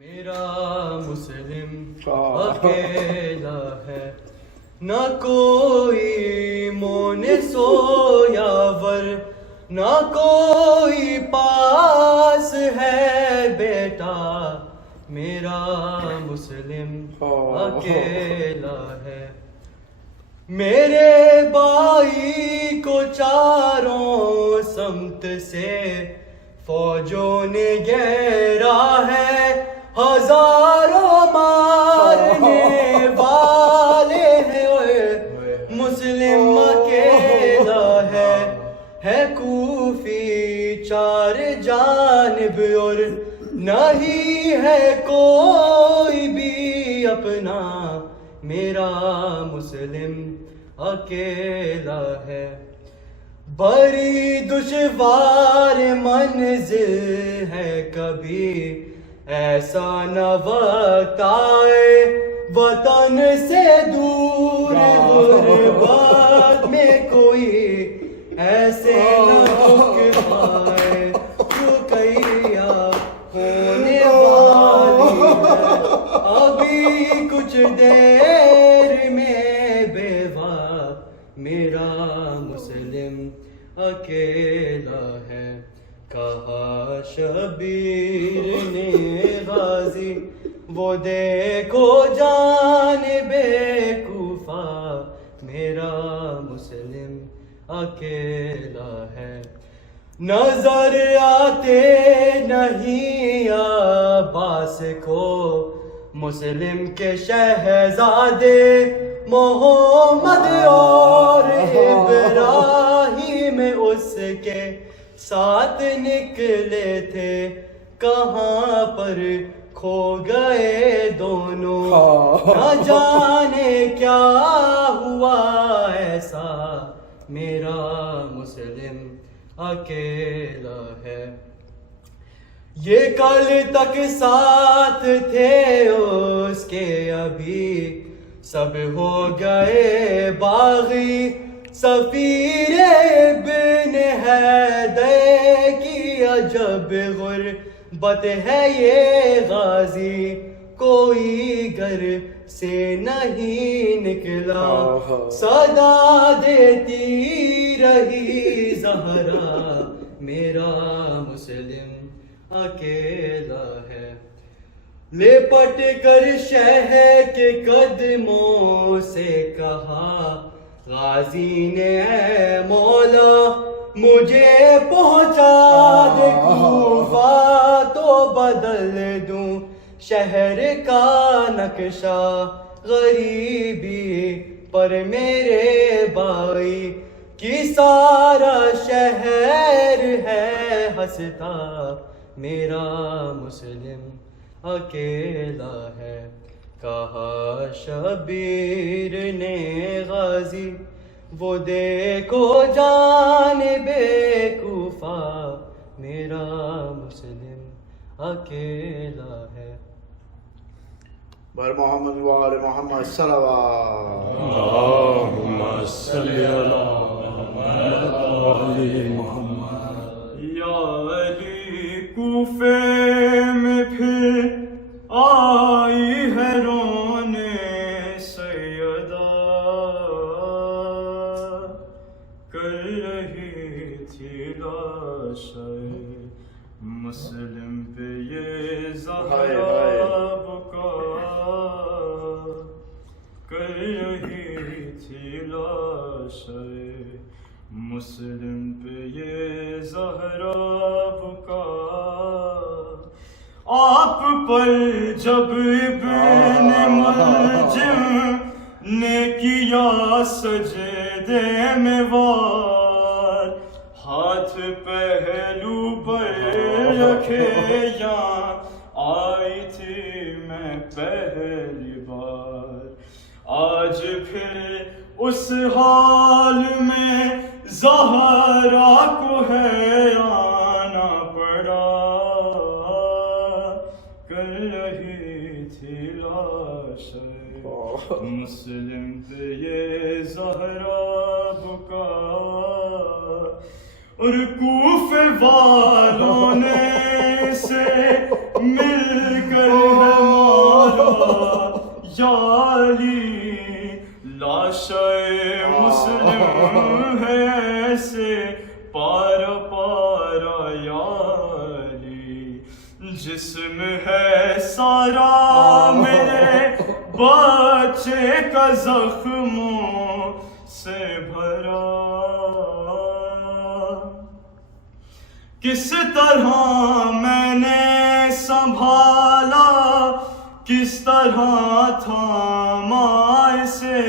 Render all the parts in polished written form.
میرا مسلم اکیلا ہے، نہ کوئی مون سویاور، نہ کوئی پاس ہے بیٹا، میرا مسلم اکیلا ہے۔ میرے بھائی کو چاروں سمت سے فوجوں نے گھیرا ہے، ہزاروں مارنے والے ہیں، مسلم اکیلا ہے کوفی چار جانب، اور نہیں ہے کوئی بھی اپنا، میرا مسلم اکیلا ہے۔ بڑی دشوار منزل ہے، کبھی ایسا نہ وقت آئے وطن سے دور، غربت میں کوئی ایسے نہ دکھ پائے، رکیا ہونے والی ہے ابھی کچھ دیر میں بیوہ، میرا مسلم اکیلا ہے۔ کہا شبیر نے غازی، وہ دیکھو جانب کوفہ، میرا مسلم اکیلا ہے۔ نظر آتے نہیں عباس کو مسلم کے شہزادے، محمد اور ابراہیم اس کے ساتھ نکلے تھے، کہاں پر کھو گئے دونوں، نہ جانے کیا ہوا ایسا، میرا مسلم اکیلا ہے۔ یہ کل تک ساتھ تھے اس کے، ابھی سب ہو گئے باغی، سفیر ابن حیدر کی عجب غربت ہے یہ غازی، کوئی گھر سے نہیں نکلا، صدا دیتی رہی زہرا، میرا مسلم اکیلا ہے۔ لپٹ کر شہر کے قدموں سے کہا غازی نے، اے مولا مجھے پہنچا دے کوفہ، تو بدل دوں شہر کا نقشہ، غریبی پر میرے بھائی کی سارا شہر ہے ہنستا، میرا مسلم اکیلا ہے۔ کہا شبیر نے غازی، وہ دیکھو جانب کوفہ، میرا مسلم اکیلا ہے۔ بر محمد و آل محمد صلوات، اللہم صلی علی محمد۔ یا علی کوفے میں پھر آئی ہے رونے سیدہ، کر رہی تھی لاشیں مسلم پہ یہ زہرا بکا، کر رہی تھی لاشیں مسلم پہ یہ زہرا بکا، آپ پر جب ابن ملجم نے کیا سجدے میں وار، ہاتھ پہلو پر رکھے یہاں آئی تھی میں پہلی بار، آج پھر اس حال میں زہرا کو ہے آنا پڑا، کر رہی تھی لاشیں مسلم پہ یہ زہرا بکا، اور کوفے والوں نے سے مل کر جسم ہے سارا میرے بچے کا زخموں سے بھرا، کس طرح میں نے سنبھالا، کس طرح تھاما اسے،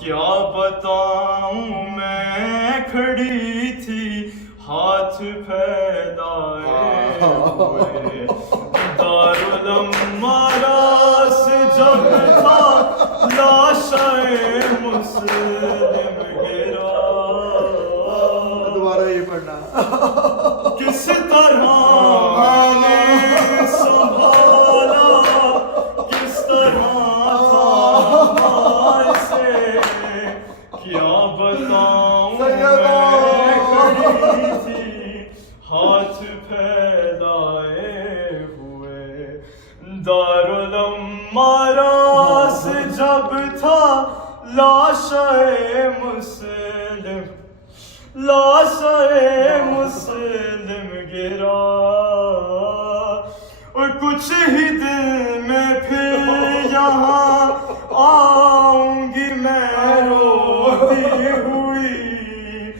کیا بتاؤں میں کھڑی تھی ہاتھ پھیلائے ہوئے، دارالمارا سے جب تھا لاشائے مسلم گرا، دوبارہ یہ پڑھنا، کس طرح میں نے سنبھالا، کس طرح تھا اسے، کیا بتاؤں میں کھڑی تھی ہاتھ پھیلائے ہوئے، دارالمارا سے جب تھا لاشائے مسلم، لاشائے مسلم گرا، اور کچھ ہی دل میں پھر یہاں آؤں گی میں روتی ہوئی،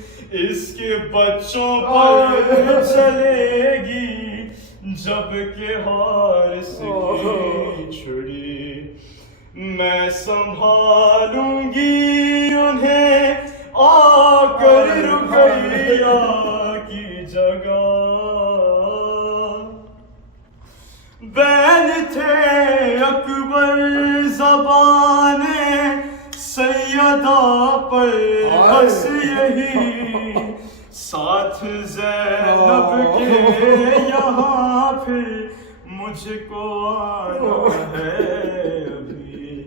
اس کے بچوں پر چلے گی جب کہ حارس کی چھڑی، میں سنبھالوں گی انہیں آ کر رقیہ کی جگہ، بین تھے اکبر زبانیں سیدہ پر بس یہی، ساتھ زینب کے یہاں پھر مجھ کو آنا ہے ابھی،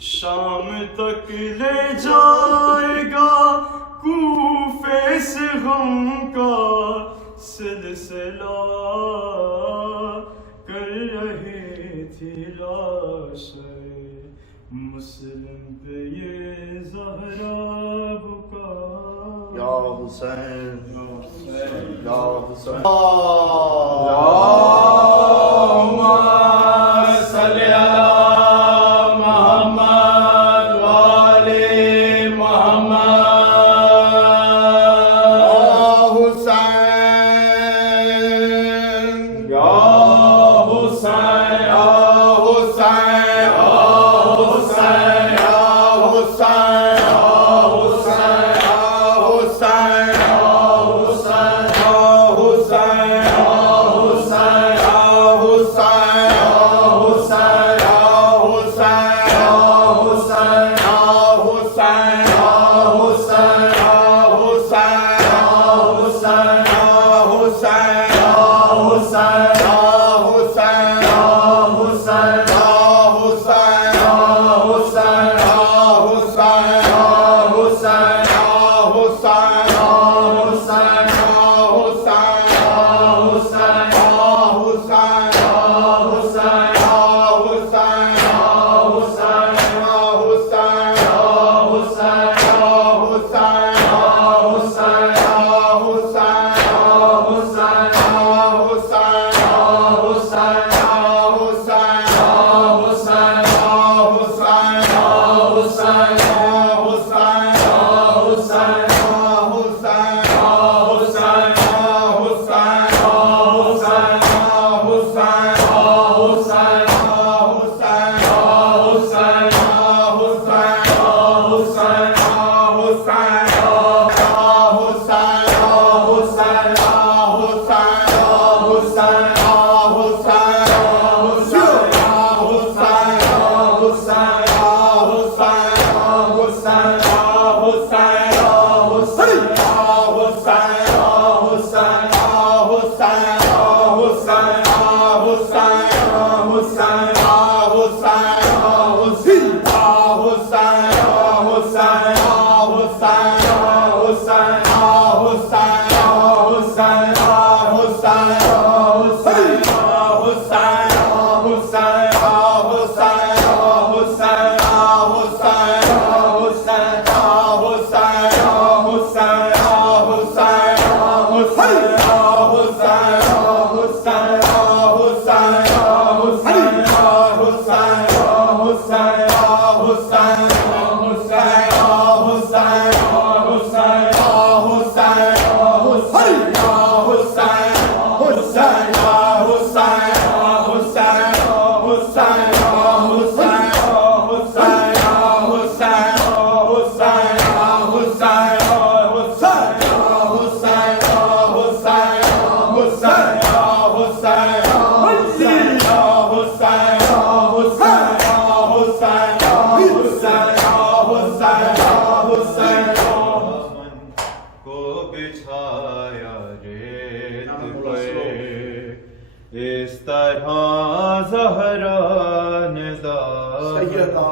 شام تک لے جائے گا کوفے سے غم کا سلسلہ، کر رہی تھی لاشیں مسلم پہ یہ زہرا بکا، یا حسین یا حسین، حسین اس طرح زہرا نے دامن سیدہ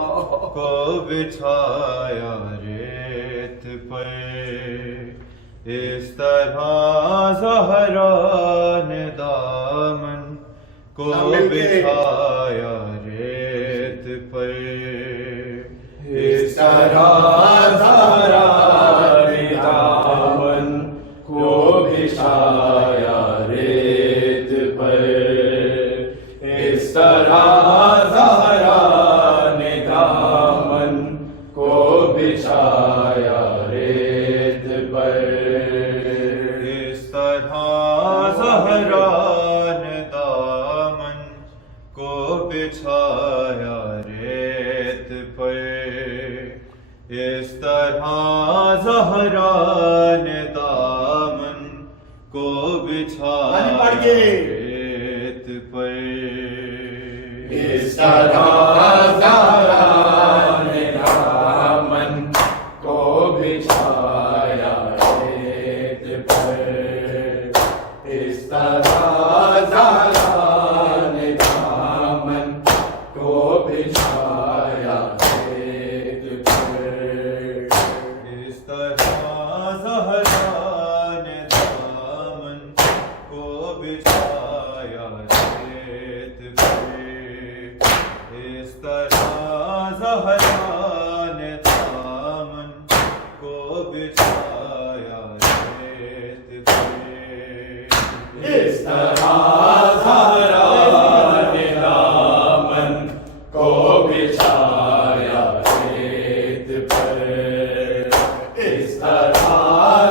کو بچھایا ریت پر اس طرح زہرا نے دامن کو بچھایا ریت پر اس طرح زہرا نے دامن کو بچھایا ریت پر اس طرح زہرا نے دامن کو بچھایا ریت پر اس طرح زہرا نے دامن کو بچھایا ریت پر اس طرح زہرا نے دامن کو بچھایا ریت پر اس طرح زہرا نے دامن کو بچھایا ریت پر اس طرح زہرا نے دامن کو بچھایا ریت پر اس طرح زہرا نے دامن کو بچھایا ریت پر اس طرح زہرا نے دامن کو بچھایا ریت پر اس طرح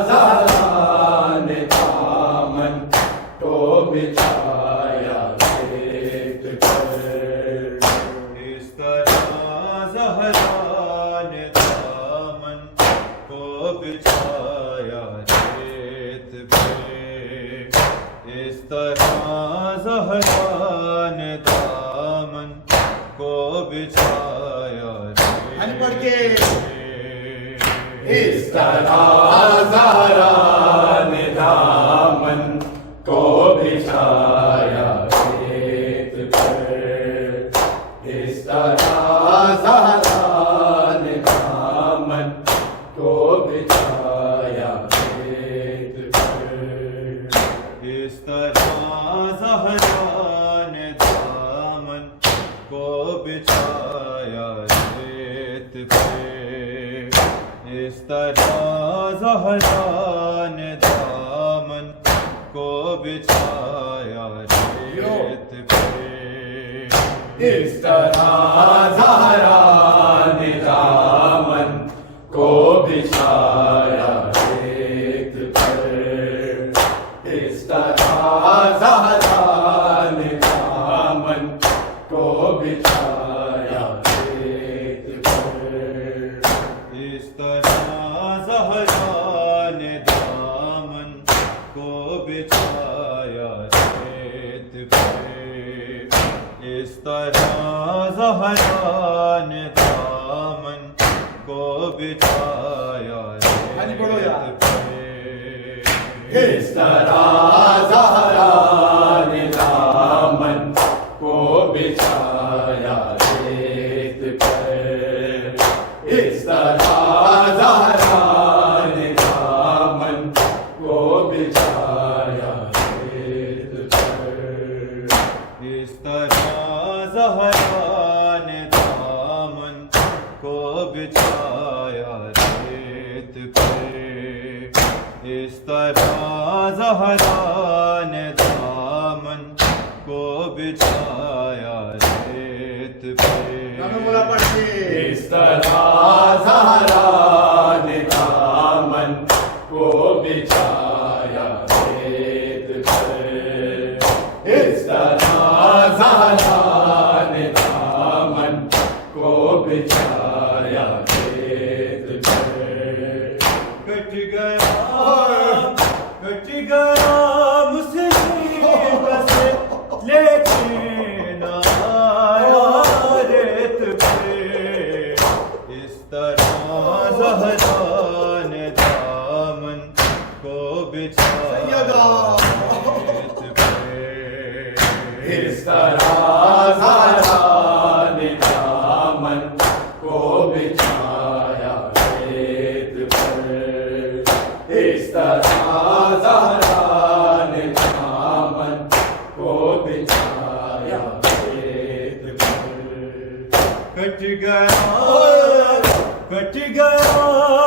زہرا نے دامن کو بچھایا ریت پر اس طرح زہرا نے دامن کو بچھایا ریت پر اس طرح زہرا نے دامن کو بچھایا ریت پر اس طرح زہرا نے دامن کو بچھایا ریت اس طرح زہرا نے دامن کو بچھایا ریت پر اس طرح زہرا نے دامن کو بچھایا ریت پر اس طرح زہرا نے دامن کو بچھایا ریت پر اس طرح زہرا نے دامن کو بچھایا ریت پر اس طرح زہرا نے دامن کو بچھایا ریت پر اس طرح زہرا نے دامن کو بچھایا ریت پر اس طرح زہرا نے دامن کو بچھایا ریت پر اس طرح زہرا نے دامن کو بچھایا ریت پر اس طرح زہرا نے دامن کو بچھایا ریت پر اس طرح زہرا نے دامن کو بچھایا ریت پر اس طرح زہرا نے دامن کو بچھایا ریت پر اس طرح زہرا نے دامن کو بچھایا ریت پر اس طرح زہرا نے دامن کو بچھایا ریت پر اس طرح زہرا نے دامن کو بچھایا ریت پر کٹ گیا مصیبت سے لیکن آیا ریت پہ اس طرح زہرا نے دامن کو بچھایا ریت پہ اس طرح زہرا نے دامن کو بچھایا ریت پر، اس طرح زہرا نے دامن کو بچھایا ریت پر۔ کٹ گیا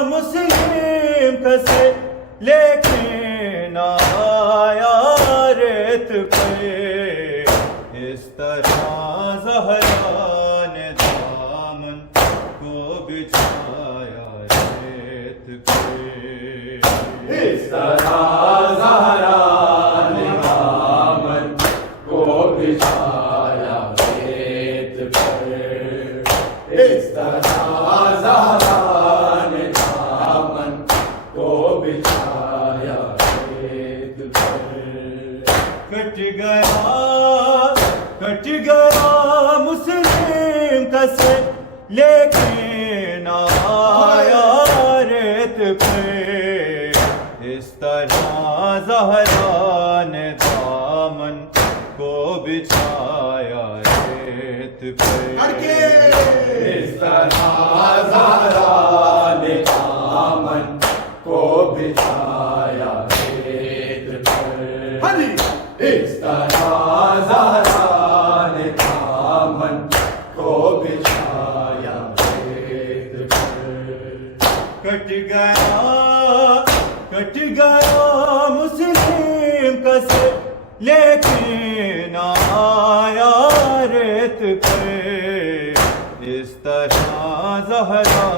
مسلم کسے لیکن آیا ریت پہ، اس طرح زہرا نے دامن کو بچھایا ریت پہ، اس طرح زہرا نے دامن کو بچھایا ریت پر، اس طرح زہرا نے دامن کو بچھایا ریت پر۔ کٹ گیا مسلم کسے لیکن آیا ریت پہ، اس طرح زہرا نے دامن کو بچھایا ریت پہ، اس طرح زہرا نے دامن کو بچھایا ریت پر، اس طرح زہرا نے دامن کو بچھایا ریت پر۔ کٹ گیا مسلم کسے لیکن آیا ریت پہ، اس طرح زہرا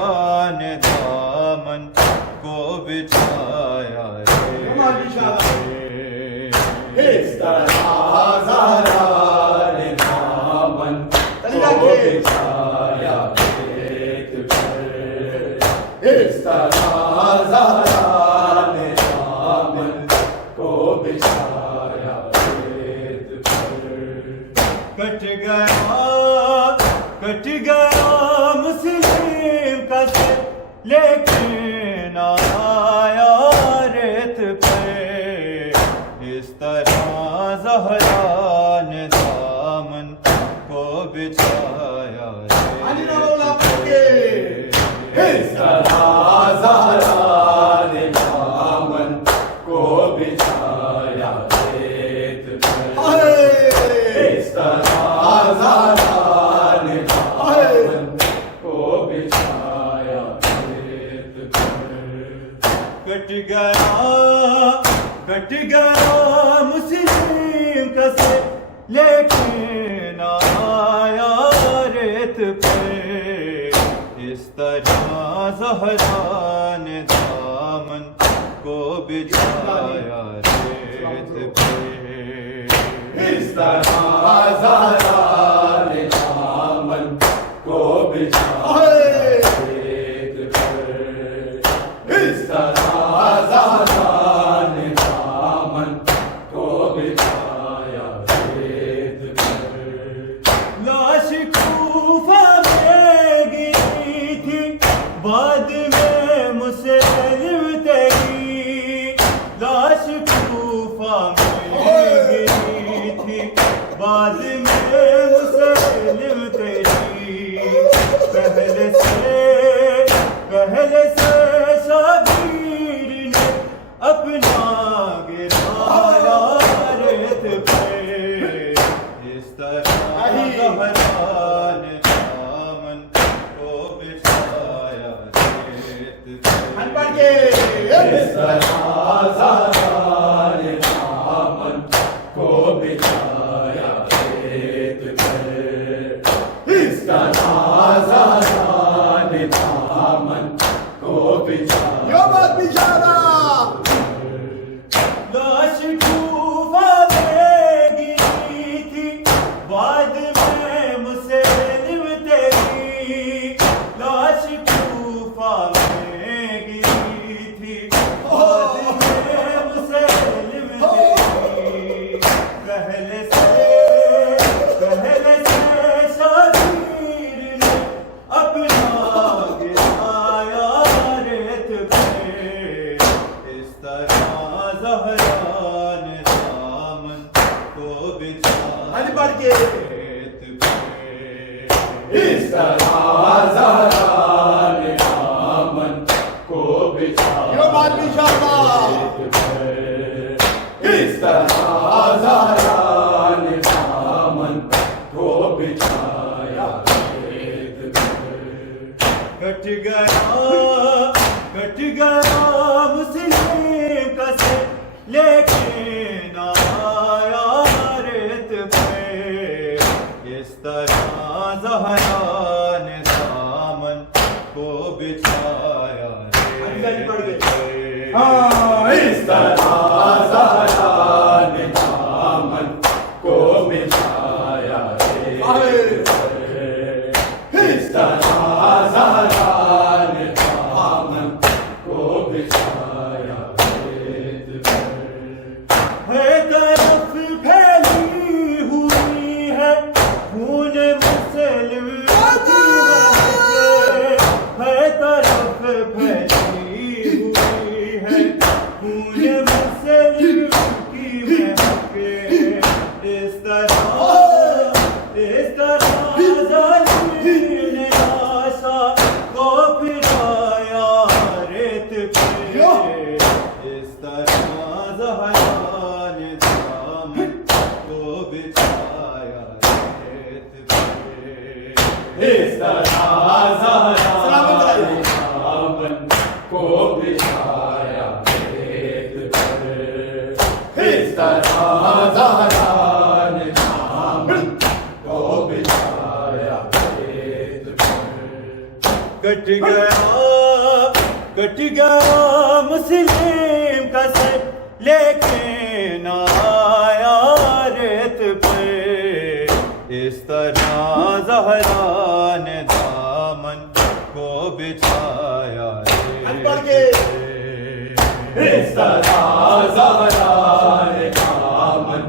نے دامن کو بچھایا ریت پہ، اس طرح زہرا نے دامن کو بچھایا ریت پر، اس طرح زہرا نے دامن کو بچھایا ریت پر۔ کٹ گیا مسلم کسے لیکن آیا ریت پہ، اس طرح زہرا نے دامن کو بچھایا ریت پہ، اس طرح زہرا نے دامن کو بچھایا ریت پر، اس طرح زہرا نے دامن کو بچھایا ریت پر۔ کٹ گیا مسلم کسے لیکن آیا ریت پہ، اس طرح زہرا نے دامن کو بچھایا ریت پہ، اس طرح زہرا نے دامن کو بچھایا ریت پر، اس طرح زہرا نے دامن کو بچھایا ریت پر۔ لاش کوفہ میں گری تھی بعد میں مسلم تیری، لاش کوفہ میں گری تھی بعد میں مسلم تیری، پہلے سے شبیر نے اپنا گرایا ریت پہ، اس طرح زہرا نے دامن کو بچھایا ریت پہ، اس طرح زہرا نے دامن کو بچھایا ریت پر، اس طرح زہرا نے دامن کو بچھایا۔ لاش کوفہ میں گری تھی بعد میں مسلم تیری، لاش کوفہ میں گری تھی بعد میں مسلم تیری، پہلے سے ہاں پڑھ کے اس طرح زہرا نے دامن کو بچھایا یہ بات انشاءاللہ اس طرح زہرا نے دامن کو بچھایا کٹ گیا مسلم کا سے لیکن آیا ریت پہ اس طرح زہرا نے دامن کو بچھایا ریت پہ ہاں اس طرح زہرا نے دامن کو بچھایا اس طرح زہرا نے دامن کو بچھایا ہے طرف پھیلی ہوئی ہے خون مسلم کی مہک ہے طرف پھیلی ہوئی ہے خون مسلم کی مہک اس طرح ظالم نے آسا کو پھرایا ریت پہ اس طرح زہرا نے دامن کو بچھایا ریت پہ اس طرح زہرا نے دامن کو بچھایا ریت پر اس طرح زہرا نے دامن کو بچھایا ریت پر کٹ گیا مسلم کا سر لیکن آیا ریت پہ اس طرح زہرا نے دامن کو بچھایا ریت پہ اس طرح زہرا نے دامن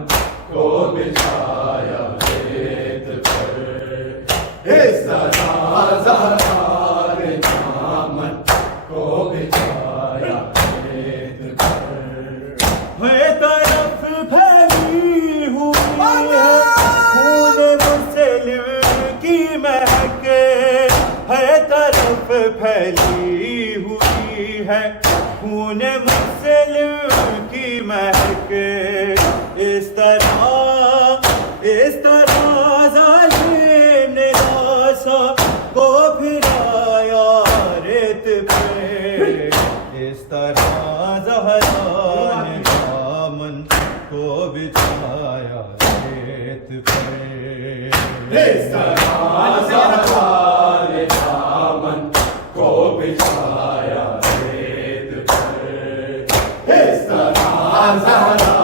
کو بچھایا ریت پر اس طرح زہرا نے دامن کو بچھایا ریت پر ہے طرف پھیلی ہوئی ہے خون مسلم کی مہک ہے طرف پھیلی ہوئی ہے خون مسلم کی مہک اس طرح ظالم نے آسا کو پھرایا ریت پہ اس طرح زہرا نے دامن کو بچھایا ریت پہ اس طرح زہرا نے دامن کو بچھایا ریت پر اس طرح زہرا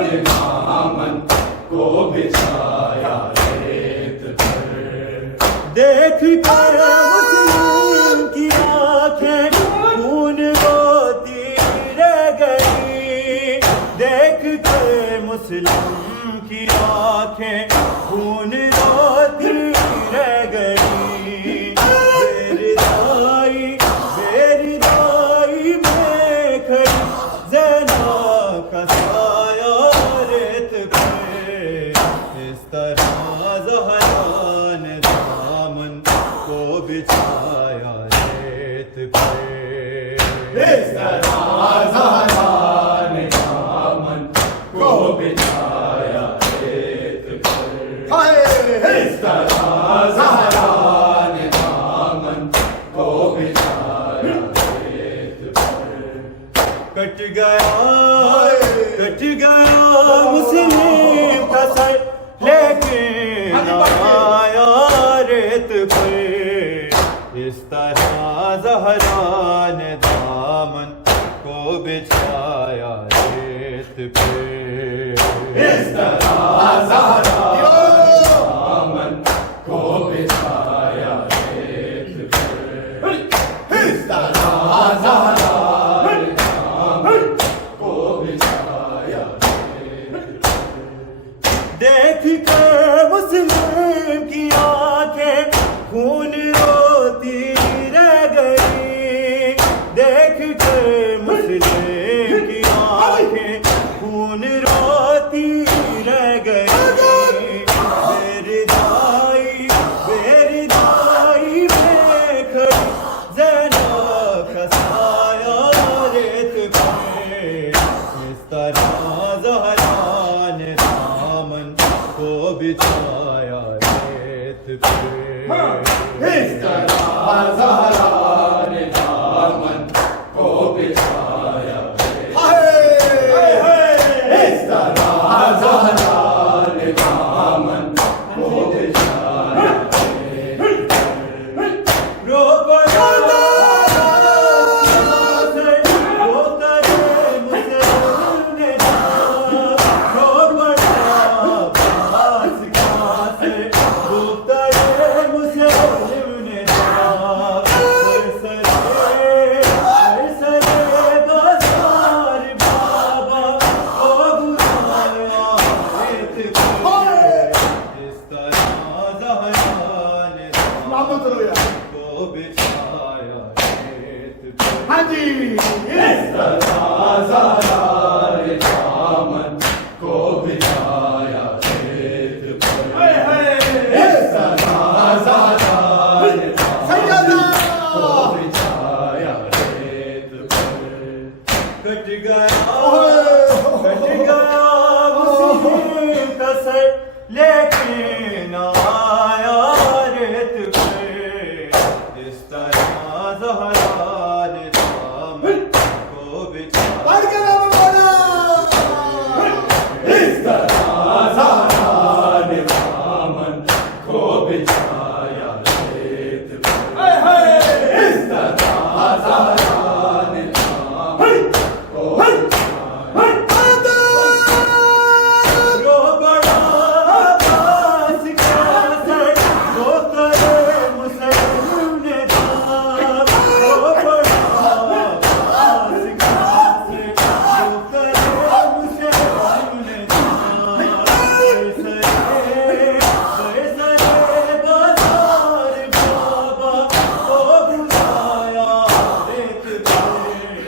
نے دامن کو بچھایا ریت پر دیکھ کر مسلم کی آنکھیں خون روتی رہ گئی دیکھ کر مسلم کی آنکھیں خون روتی رہ گئی میری دائی میں کھڑی زینب کا سایہ ریت پہ اس طرح زہرا نے دامن کو بچھایا ریت پہ اس طرح زہرا نے دامن کو بچھایا ریت پر اس طرح زہرا نے دامن کو بچھایا ریت پر کٹ گیا مسلم کا سر لیکن آیا ریت پہ اس طرح زہرا نے دامن کو بچھایا ریت پہ اس طرح زہرا نے دامن کو بچھایا ریت پر اس طرح زہرا نے دامن کو بچھایا ریت پر دیکھ کر مسلم کی آنکھیں خون روتی رہ گئی دیکھ کر مسلم کی آنکھیں خون روتی رہ گئی بچھایا ریت پہ اس طرح زہرا نے دامن کو بچھایا اس طرح زہرا نے دامن کو بچھایا ہاں جی اس طرح زہرا نے دامن کو بچھایا ریت پر اس طرح زہرا نے دامن کو بچھایا ریت پر کٹ گیا مسلم کا سر لیکن آیا ریت پہ اس طرح زہرا نے دامن کو بچھایا اس طرح زہرا نے دامن کو بچھایا ریت پر اس طرح زہرا نے دامن کو رو بڑا عباس کا سر رو کرے مسلم نے دام رو بڑا عباس کا سر رو کرے مسلم نے دام سرے بازار بابا کو بلایا ریت پہ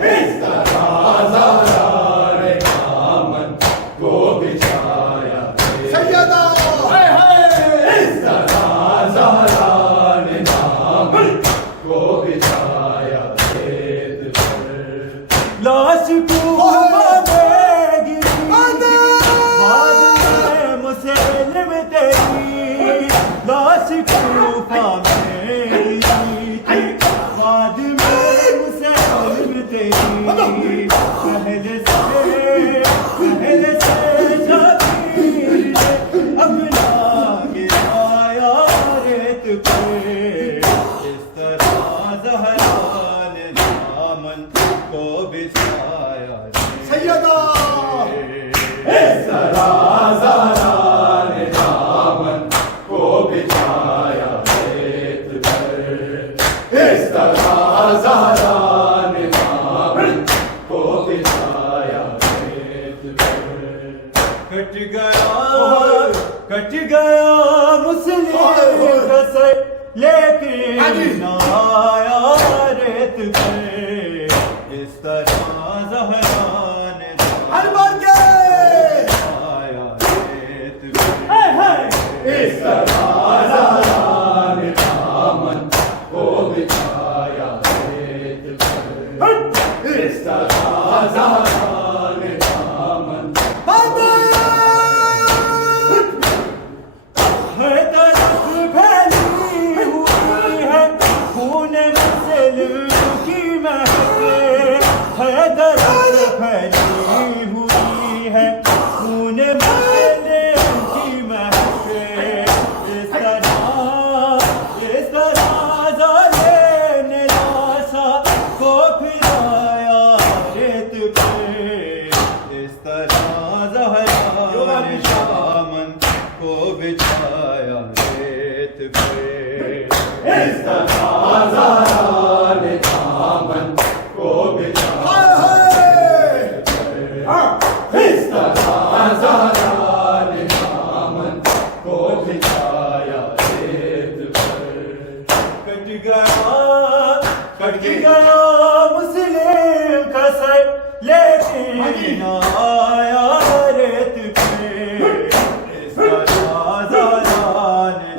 اس طرح زہرا نے دامن کو بچھایا اس طرح زہرا نے دامن کو بچھایا ریت پر لاش کو گری بعد میں مسلم تیری لاش کو گری بعد میں مسلم تیری پہلے سے شبیر نے اپنا گرایا ریت پہ اس طرح زہرا نے دامن کو بچھایا اس طرح زہرا نے دامن کو بچھایا ریت پر اس طرح زہرا نے دامن کو بچھایا ریت پر کٹ گیا مسلم کا سر لیکن آیا ریت پہ اس طرح زہرا نے آیا ریت پہ اس طرح زہرا نے دامن کو بچھایا ریت پر اس طرح زہرا نے دامن ہر طرف پھیلی ہوئی ہے خون مسلم کی مہک ہر طرف پھیلی ہوئی ہے خون مسلم کی مہک اس طرح ظالم نے لاشا کو پھرایا ریت پہ اس طرح زہرا نے دامن کو بچھایا ریت پہ اس طرح زہرا نے دامن کو بچھایا اس طرح زہرا نے دامن کو بچھایا ریت پر کٹ گیا مسلم کا سر لیکن آیا ریت پہ اس طرح زہرا نے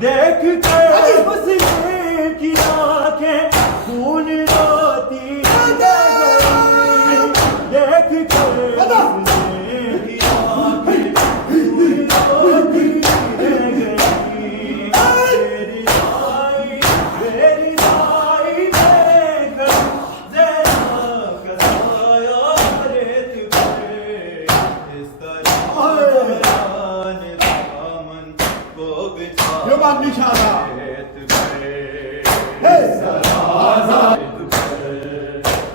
دیکھ کر مسلم کی آنکھیں خون روتی گئی، دیکھ کر مسلم کی آنکھیں خون روتی گئی، میری رائی دیکھ کر زینا کا سایہ ریت پر، اس طرح دوران دامن کو بچھا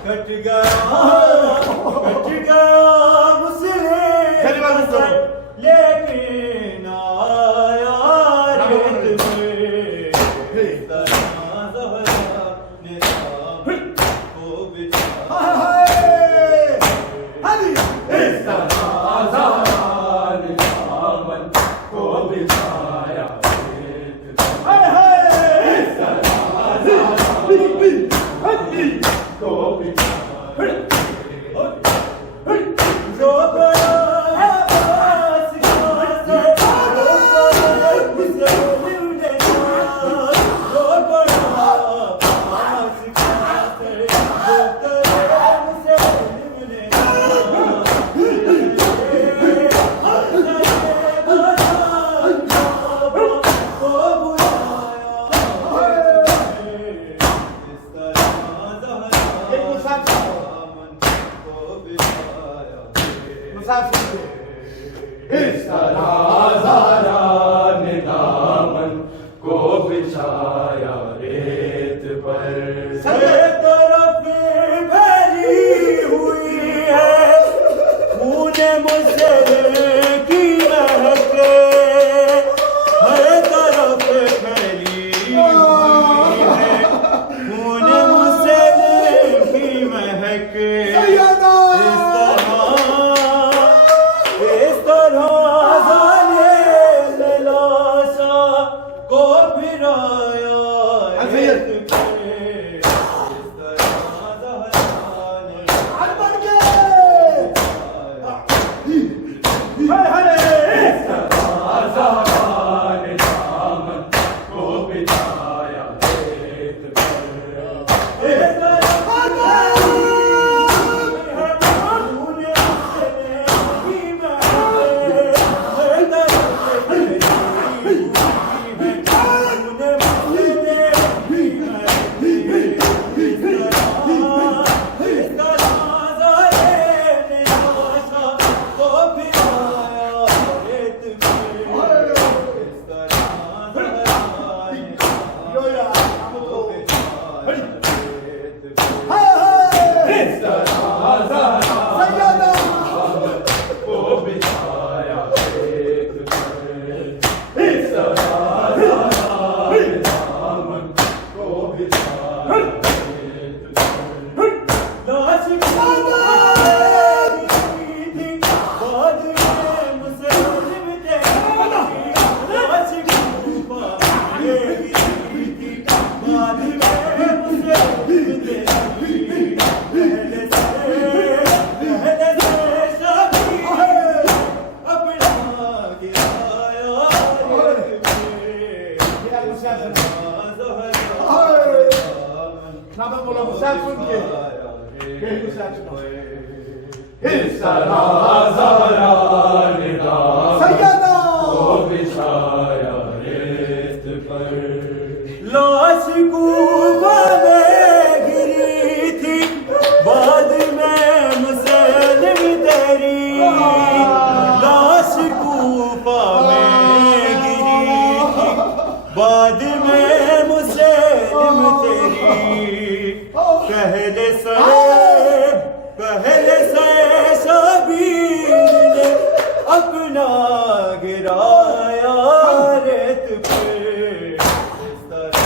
کٹ گیا مسلم لیکن آیا ریت پہ، اس طرح زہرا نے دامن کو بچھا، اس طرح زہرا نے دامن کو بچھایا اس طرح زہرا نے دامن کو بچھایا ریت پر، ہر طرف بھری ہوئی ہے خون مسلم کی مہک، ہر طرف پھیلی ہوئی ہے خون مسلم کی مہک، اس طرح ظالم نے لاشا کو پھرایا ریت پہ، اس طرح زہرا نے اس طرح زہرا نے دامن کو بچھایا ریت پر، اس طرح اس طرح زہرا نے دامن سیدہ کو بچھایا ریت پر لاش کوفہ میں گری تھی بعد میں مسلم تیری لاش کوفہ میں گری تھی بعد میں مسلم تیری پہلے سے شبیر نے اپنا گرایا ریت پہ اس طرح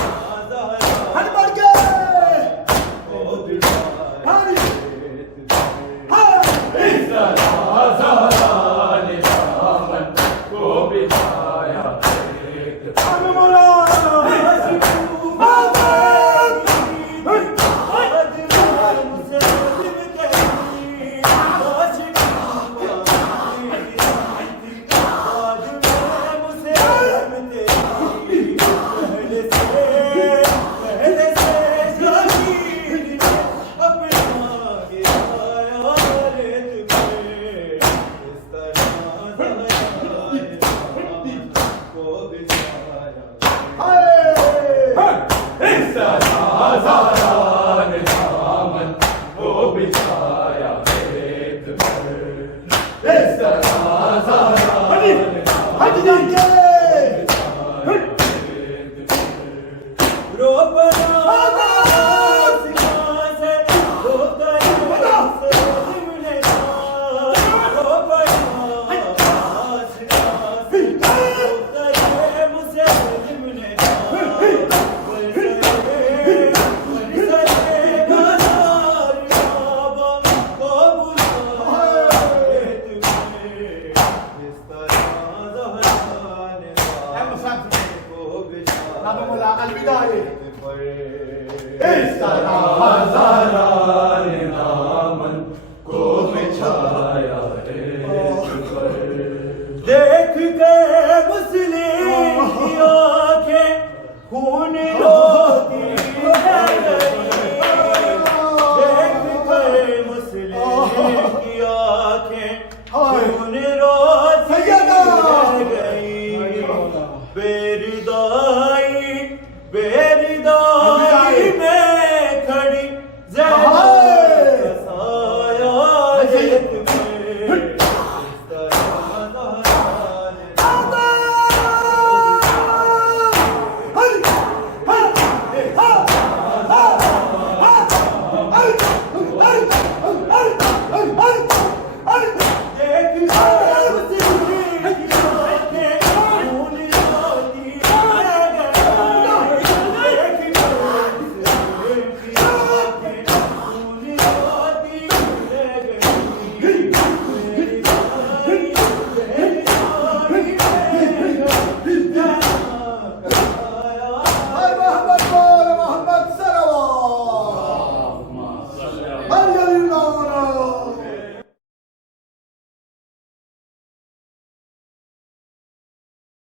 زہرا ہٹ بڑھ گئے کو بچھایا ریت پہ اس طرح زہرا نے دامن کو بچھایا ریت پر آمین مولا اس طرح زہرا نے دامن کو بچھایا ریت پر اس طرح زہرا نے ہٹ جائیے رو بنا سکھا سے روتا ہے مسلم نے رو بنا سکھا سے روتا ہے مسلم نے اس طرح زہرا نے دامن کو بچھایا ریت پر دیکھ کے مسلم کی آنکھیں خون رو